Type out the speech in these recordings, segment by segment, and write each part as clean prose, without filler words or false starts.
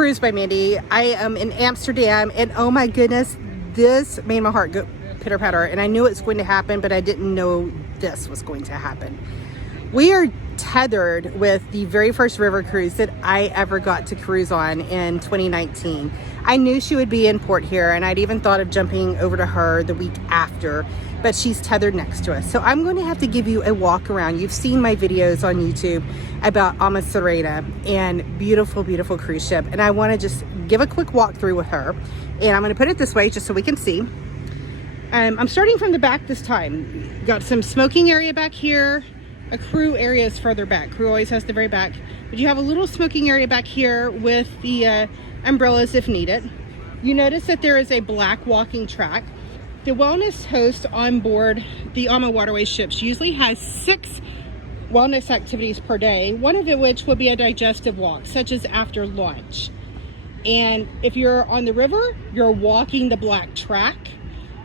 Cruise by Mandy. I am in Amsterdam, and oh my goodness, this made my heart go pitter patter. And I knew it's going to happen, but I didn't know this was going to happen. We are tethered with the very first river cruise that I ever got to cruise on in 2019. I knew she would be in port here, and I'd even thought of jumping over to her the week after, but she's tethered next to us. So I'm going to have to give you a walk around. You've seen my videos on YouTube about AmaSerena and beautiful, beautiful cruise ship. And I want to just give a quick walk through with her. And I'm going to put it this way just so we can see. I'm starting from the back this time. Got some smoking area back here. A crew area is further back. Crew always has the very back. But you have a little smoking area back here with the umbrellas if needed. You notice that there is a black walking track. The wellness host on board the Ama Waterways ships usually has 6 wellness activities per day, one of which will be a digestive walk, such as after lunch. And if you're on the river, you're walking the black track.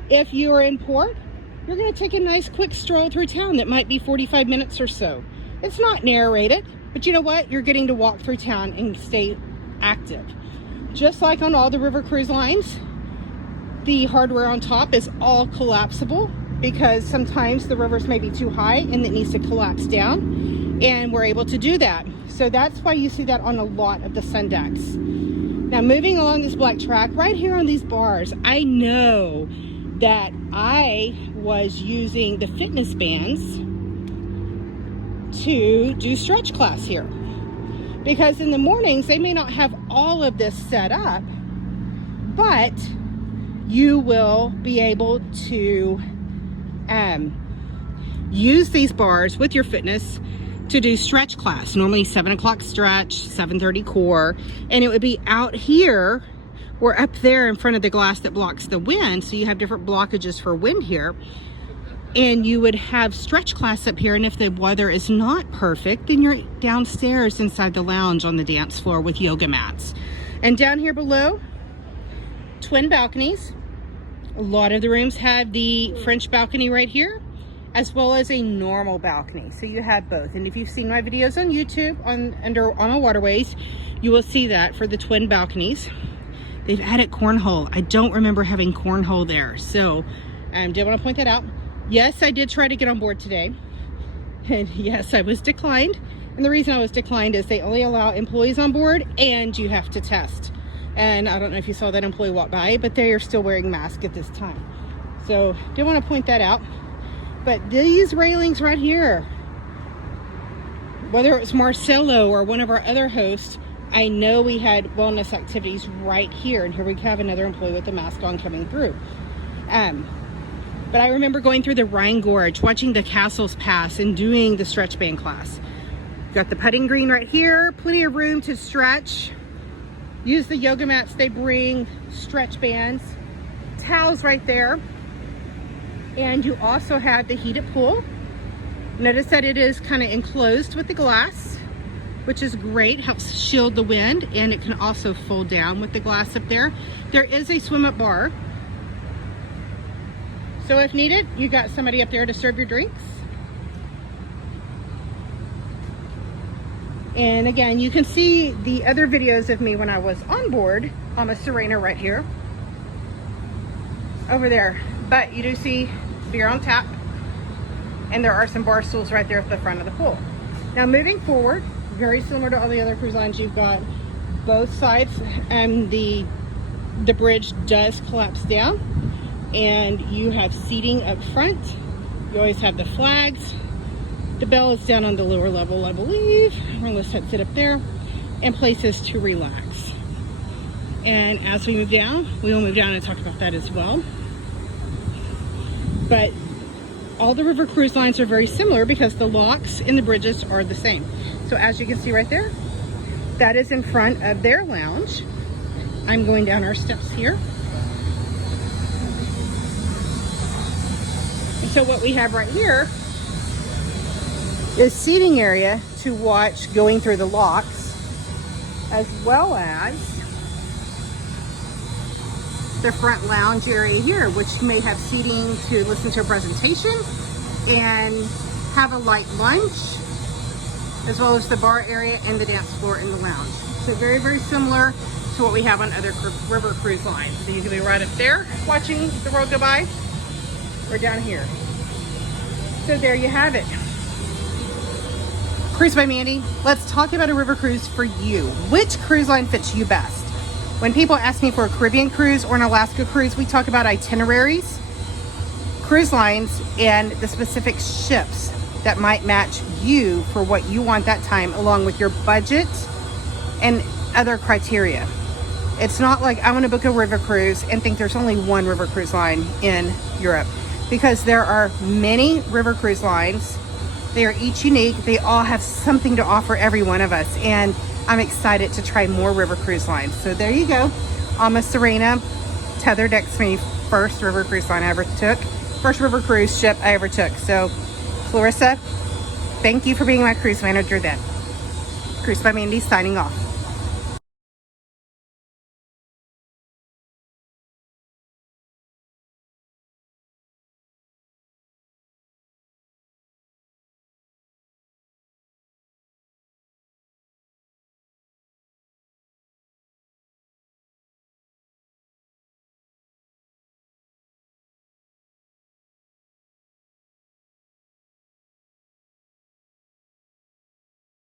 If you're in port, you're going to take a nice quick stroll through town that might be 45 minutes or so. It's not narrated, but you know what? You're getting to walk through town and stay active. Just like on all the river cruise lines, the hardware on top is all collapsible because sometimes the rivers may be too high and it needs to collapse down, and we're able to do that. So that's why you see that on a lot of the sun decks. Now moving along this black track, right here on these bars, I know that I was using the fitness bands to do stretch class here. Because in the mornings, they may not have all of this set up, but you will be able to use these bars with your fitness to do stretch class. Normally 7 o'clock stretch, 7:30 core, and it would be out here or up there in front of the glass that blocks the wind. So you have different blockages for wind here. And you would have stretch class up here, and if the weather is not perfect, then you're downstairs inside the lounge on the dance floor with yoga mats. And down here below, twin balconies. A lot of the rooms have the French balcony right here, as well as a normal balcony. So you have both. And if you've seen my videos on YouTube under Ama Waterways, you will see that for the twin balconies. They've added cornhole. I don't remember having cornhole there. So I did want to point that out. Yes, I did try to get on board today. And yes, I was declined. And the reason I was declined is they only allow employees on board and you have to test. And I don't know if you saw that employee walk by, but they are still wearing masks at this time. So did want to point that out. But these railings right here, whether it was Marcelo or one of our other hosts, I know we had wellness activities right here. And here we have another employee with a mask on coming through. But I remember going through the Rhine Gorge, watching the castles pass and doing the stretch band class. Got the putting green right here, plenty of room to stretch. Use the yoga mats they bring, stretch bands, towels right there. And you also have the heated pool. Notice that it is kind of enclosed with the glass, which is great, helps shield the wind, and it can also fold down with the glass up there. There is a swim up bar. So if needed, you got somebody up there to serve your drinks. And again, you can see the other videos of me when I was on board AmaSerena right here. Over there. But you do see beer on tap. And there are some bar stools right there at the front of the pool. Now moving forward, very similar to all the other cruise lines, you've got both sides, and the bridge does collapse down. And you have seating up front. You always have the flags. The bell is down on the lower level, I believe. Let's sit up there. And places to relax. And as we move down, we will move down and talk about that as well. But all the river cruise lines are very similar because the locks in the bridges are the same. So as you can see right there, that is in front of their lounge. I'm going down our steps here. So what we have right here is seating area to watch going through the locks, as well as the front lounge area here, which may have seating to listen to a presentation and have a light lunch, as well as the bar area and the dance floor in the lounge. So very, very similar to what we have on other river cruise lines. So you can be right up there watching the world go by, or down here. So there you have it. Cruise by Mandy. Let's talk about a river cruise for you. Which cruise line fits you best? When people ask me for a Caribbean cruise or an Alaska cruise, we talk about itineraries, cruise lines, and the specific ships that might match you for what you want that time, along with your budget and other criteria. It's not like I want to book a river cruise and think there's only one river cruise line in Europe, because there are many river cruise lines. They are each unique. They all have something to offer every one of us, and I'm excited to try more river cruise lines. So there you go. AmaSerena, Tethered, that's my first river cruise line I ever took. First river cruise ship I ever took. So Clarissa, thank you for being my cruise manager then. Cruise by Mandy signing off.